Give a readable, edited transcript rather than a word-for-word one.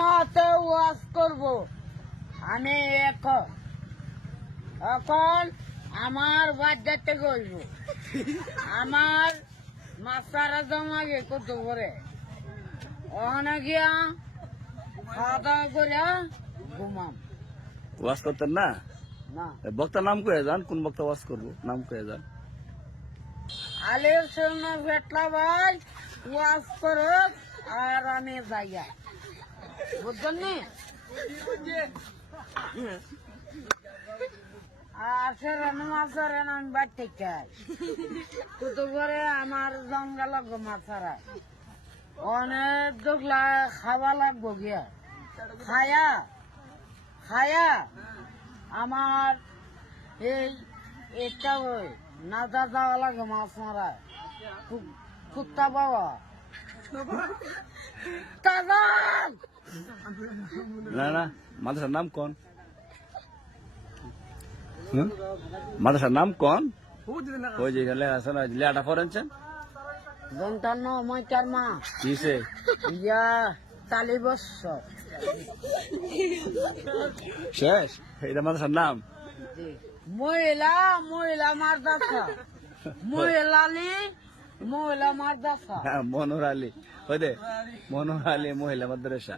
ওয়াজ করব আমি এখন আমার বাচ্চাতে করব আমার মাস্টারা জমা গে কত করে ওখানে গিয়া খাওয়া দাওয়া করে ঘুমাম। ওয়াজ করতেন না? না, বক্তার নাম কয়ে যান, কোন বক্তা ওয়াজ করবো নাম কয়ে যান। আলের সৈন্য ভেটলা ভাই ওয়াজ করুক আর আমি যাইয়া, বুঝছেন নি? আর সে রান্না মাছ ধরেন আমি বাড়তে চাই কত করে আমার জঙ্গল মাছারা অনেক দুগলা খাওয়া লাগবো গিয়া খায়া খায়া আমার এই এটা ওই নাচা যাওয়া লাগে মাছ মারা কুত্তা বাবা না না, মাদ্রাসার নাম কোন? মাদ্রাসার নাম কোন? ওই যে লেখা আছে না, লেখাটা পড়েছেন দন্তান্ন ময়টার মা কিসে? ইয়া 40 বছর শেষ। এটা মাদ্রাসার নাম? মহিলা মহিলা মাদ্রাসা মহিলা মাদ্রাসা। মনোহর আলী, ওই দে মনোহর আলী মহিলা মাদ্রাসা।